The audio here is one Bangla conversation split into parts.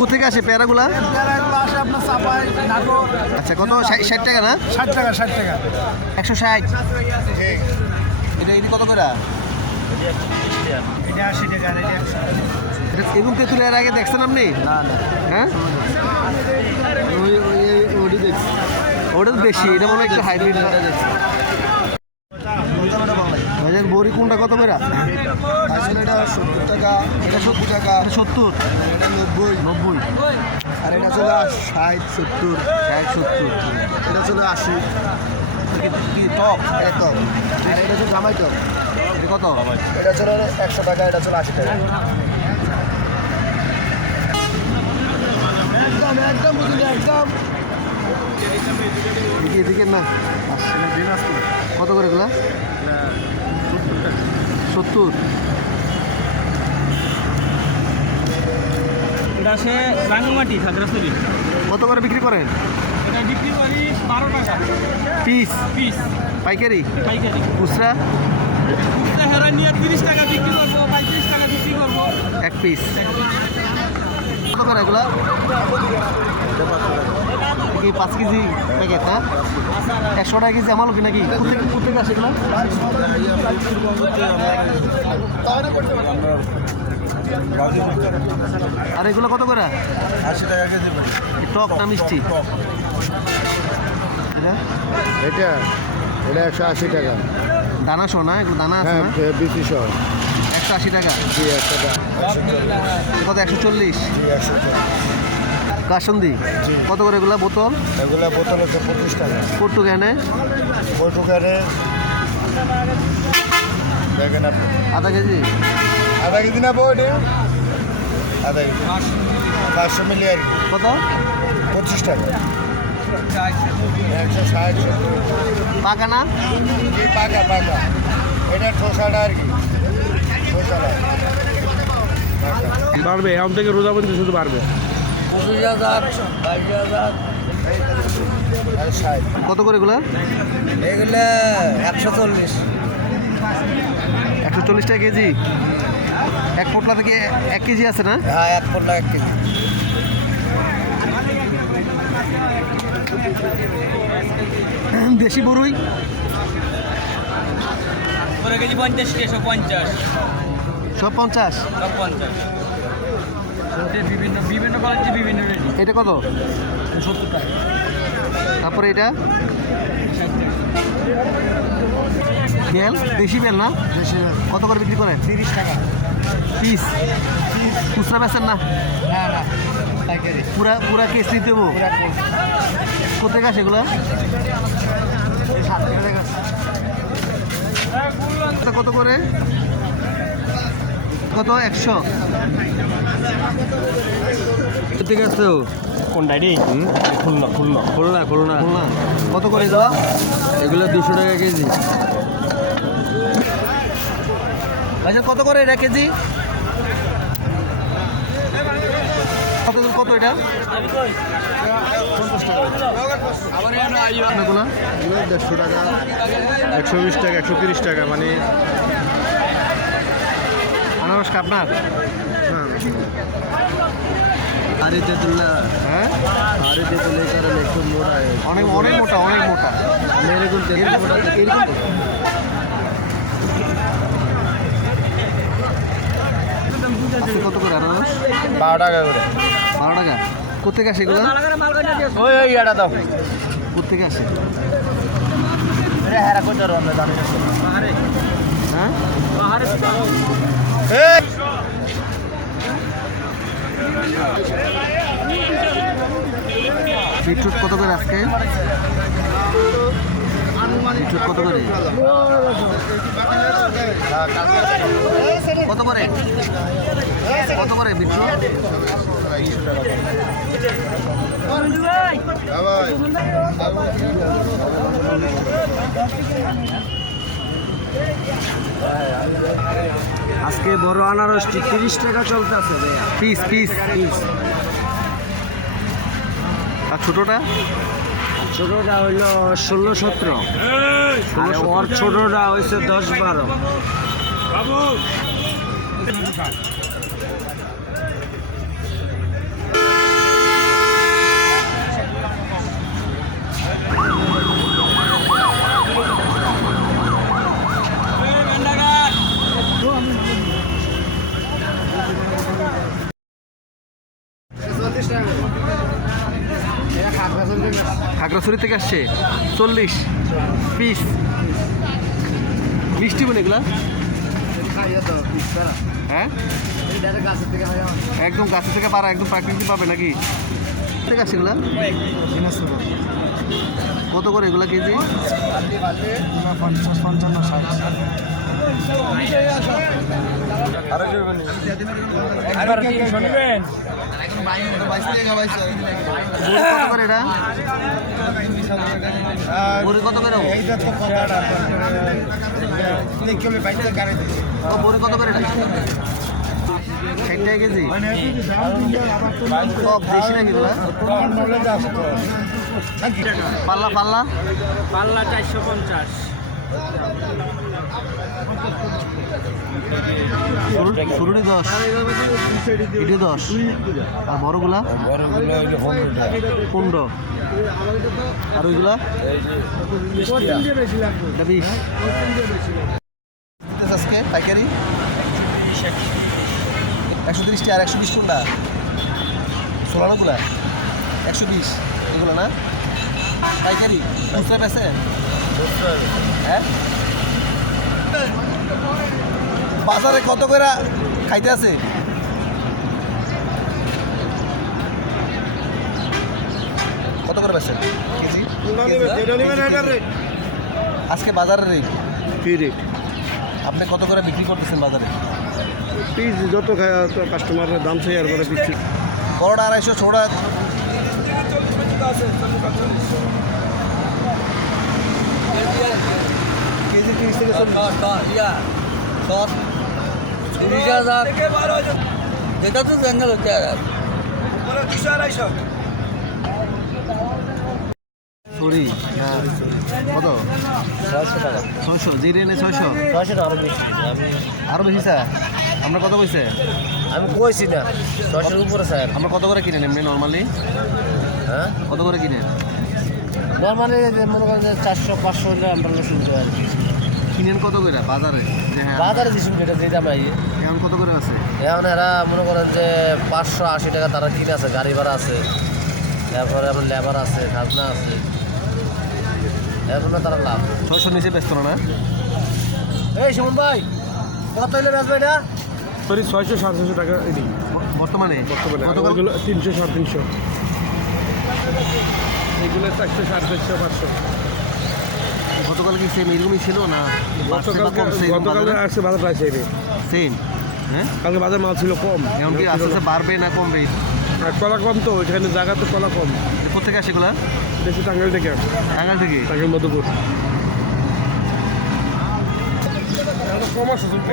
কোথেকে আসে পেয়ারাগুলা? আচ্ছা কত? ষাট টাকা না? ষাট টাকা ষাট টাকা একশো ষাট। এটা এটা কত করে? এটা আশি টাকা এবং তেঁতুল এর আগে দেখছেন আপনি? হ্যাঁ? ওটি দেখছি। তো বেশি, এটা মনে হয় একটু হাইব্রিড ভাইজান বড়ি কোনটা? কত করে? আসলে এটা সত্তর টাকা এটা সত্তর টাকা। সত্তর? এটা নব্বই। নব্বই। আর এটা চলে ষাট সত্তর। ষাট সত্তর। এটা চলে আশি। কি- টপ? এটা টপ। আর এটা চলে জামাই টপ। এটা কত? এটা চলে একশো টাকা এটা চলে আশি টাকা। একদম একদম বুঝলি একদম। এদিকে এদিকে না। কত করে এগুলা? সত্তর। এটা সে খাগড়াছড়ি কত করে বিক্রি করেন? এটা বিক্রি করি বারো টাকা। পিস? পিস। পাইকারি? পাইকারি। খুচরা? খুচরা হেরা নিয়ে তিরিশ টাকা বিক্রি করব পঁয়ত্রিশ টাকা বিক্রি করব। এক পিস। কত করে এগুলা? কি পাঁচ কেজি প্যাকেট হ্যাঁ? একশো টাকা কেজি আমার লোক নাকি? কোথেকে কোথেকে আসে এগুলা? আর এগুলো কত করে? আশি টাকা কেজি টক না মিষ্টি। এটা? এটা একশো আশি টাকা। দানা শো না? এগুলো দানা আছে হ্যাঁ না? বিসি একশো আশি টাকা? জি একশো টাকা। কত একশো চল্লিশ? একশো কাসন্দি। কত করে এগুলা বোতল? এগুলো বোতল হচ্ছে পঁচিশ টাকা। দেখেন আপনি। আধা কেজি? আধা কেজি না বই আধা কেজি। পাঁচশো মিলি আর কি। কত? পঁচিশ টাকা। একশো ষাট পাকা না? পাকা পাকা। এটা ঠোসাটা আর কি। ঠোসাটা। বাড়বে এখন থেকে রোজা বন্ধু শুধু বাড়বে। আর ষাট কত করে এগুলা? এগুলো একশো চল্লিশ। একশো চল্লিশ টাকা কেজি? এক পোটলা থেকে এক কেজি আছে না? হ্যাঁ এক পড়লা এক কেজি। দেশি বড়ুই পনেরো কেজি পঞ্চাশ। সব পঞ্চাশ? সব পঞ্চাশ। বিভিন্ন বিভিন্ন কোয়ালিটি বিভিন্ন রেট এটা কত? সত্তর টাকা। তারপরে এটা? বেল? দেশি বেল না? বেশি কত করে বিক্রি করেন? তিরিশ টাকা। পিস? খুচরা বেচেন না? না না পুরা পুরা কেস দেবো কোথেকে আসে এগুলা? কত করে? কত? একশো। কোথেকে আসছো কোনটা রে খুলনা খুলনা। খুলনা খুলনা। খুলনা। কত করে এগুলো এগুলো দুশো টাকা কেজি। আচ্ছা কত করে এটা কেজি? কত কত এটা? দেড়শো টাকা। একশো বিশ টাকা একশো তিরিশ টাকা মানে আনারস আপনার? হ্যাঁ? তেতুল এই একটু মোটা অনেক অনেক মোটা অনেক মোটা। এরকম কত করে আনারস? বারো টাকা করে। বারো টাকা? কোথেকে আসে এগুলো? ওই এটা দাও। কোথেকে আসে? হ্যাঁ? বিটরুট কত করে আজকে? বিটরুট কত করে? কত করে? কত করে বিটরুট? আজকে বড় আনারসটি তিরিশ টাকা চলতে আছে পিস পিস পিস। আর ছোটটা? ছোটটা হইল ষোলো সতেরো। আর ওর ছোটটা হয়েছে দশ বারো। খাগড়াছড়ি থেকে আসছে। চল্লিশ পিস মিষ্টি বনে এগুলা? হ্যাঁ? একদম গাছের থেকে পারা একদম প্রাকৃতিক পাবে নাকি? থেকে আসছে কত করে এগুলা কেজি? পঞ্চাশ, পঞ্চান্ন, ষাট। কত করে কত করে? এইটা তো কথাটা দেখি আমি বাইকটা গাড়ি ও বড়ি কত করে? এটা ষাট টাকা কেজি? সব দেশি নাকি? পাল্লা পাল্লা? পাল্লা চারশো পঞ্চাশ। শুরুটি দশ। এটি দশ। আর বড়গুলা? পনেরো। আর ওইগুলা? বিশ। আজকে পাইকারি? একশো তিরিশ আর একশো বিশ কোনটা? ষোলোগুলা? একশো বিশ। এগুলো না? পাইকারি। খুচরা পেছে হ্যাঁ? বাজারে কত করে খাইতে আছে? কত করে বেছেন কেজি? আজকে বাজারের রেট কি রেট আপনি কত করে বিক্রি করতেছেন বাজারে? পিস যত কাস্টমারের দাম চাই আর করে দিচ্ছি বড়টা আড়াইশো ছোড়া কেজি তিরিশ থেকে চল্লিশ। যেটা তো জঙ্গল হচ্ছে আর। ছয়শো ছয়শো ছয়শো? আরও বেশি স্যার? আমরা কত কইছে? আমি কইছি না। ছয়শোর উপরে স্যার। আমরা কত করে কিনেন এমনি নর্মালি? হ্যাঁ? কত করে কিনেন নর্মালি মনে করেন যে চারশো পাঁচশো হলে আমরা শুনতে আর কি। কিনেন কত করে? বাজারে? হ্যাঁ। বাজারে দিচ্ছি যেটা যে দাম আই এখন কত করে আছে? এখন এরা মনে করেন যে পাঁচশো আশি টাকা তারা কিনে আছে গাড়ি ভাড়া আছে। তারপরে আমার লেবার আছে খাজনা আছে। এর জন্য তারা লাভ। ছয়শো নিচে ব্যস্ত না এই সুমন ভাই কত হইলে বেচবে এটা? সরি ছয়শো সাড়ে ছশো টাকা এটি ব- বর্তমানে? বর্তমানে। কত করে? তিনশো সাড়ে তিনশো। এগুলো চারশো সাড়ে চারশো পাঁচশো। গতকাল কি সেম এরকমই ছিল না? গতকালকে গতকালে আসছে বাজার প্রাইস এনে সেম হ্যাঁ? কালকে বাজার মাল ছিল কম। এখন কি আস্তে আস্তে বাড়বে না কমবে? আর কলা কম তো এখানে জায়গাতে কলা কম। কোথেকে আসে এগুলা বেশি টাঙ্গাইল থেকে আসে। টাঙ্গাল থেকে? টাঙ্গাইল মধুপুর। কম আসে চলতে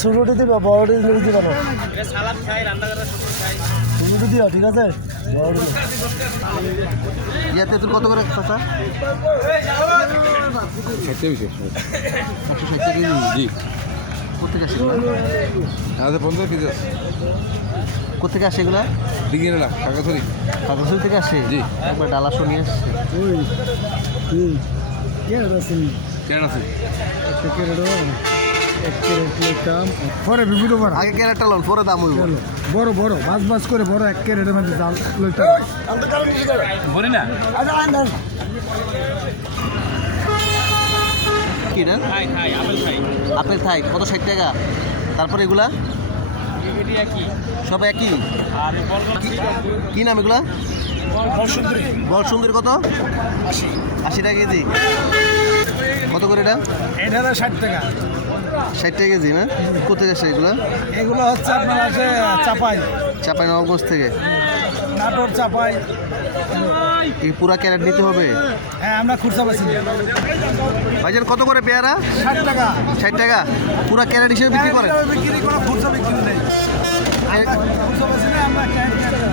ছোটোটি দিবা বড়টি দিলে দিবা না। ছোটোটি দিবা ঠিক আছে? বড়টি ইয়াতে তুই কত করে চাচা জি। কোথেকে আসে এগুলা? আমাদের পঞ্চাশ কেজি আছে। কোথেকে আসে এগুলা? ডিঙিয়ে না কাকাথরি থেকে আসে? জি। একবার ডালাশো নিয়ে আসছে। কেন আছে? পরে বিভিন্ন বার। আগে ক্যারেটটা লোন পরে দাম হইব। বড় বড় বাস বাস করে বড় এক কেরেটের মধ্যে জাল লইতে বলি না? কি না খাই খাই আপেল খাই। থাই কত ষাট টাকা? তারপরে এগুলা? সব একই? কি নাম এগুলা? বল সুন্দর। কত? আশি টাকা কেজি। কত করে এটা? এটা হলো ষাট টাকা। ষাট টাকা কেজি না? কোথেকে আসে এগুলা? এগুলো হচ্ছে আপনার আছে চাপাই। চাপাই নবগঞ্জ থেকে? নাটোর চাপাই। এই পুরা ক্যারেট নিতে হবে? হ্যাঁ আমরা খুচরা বেশি ভাইজান কত করে পেয়ারা? ষাট টাকা। ষাট টাকা? পুরা ক্যারেট হিসেবে বিক্রি করেন? বিক্রি করা খুচরা বিক্রি নেই খুচরা বেশি নেই আমরা ক্যারেট ক্যারেট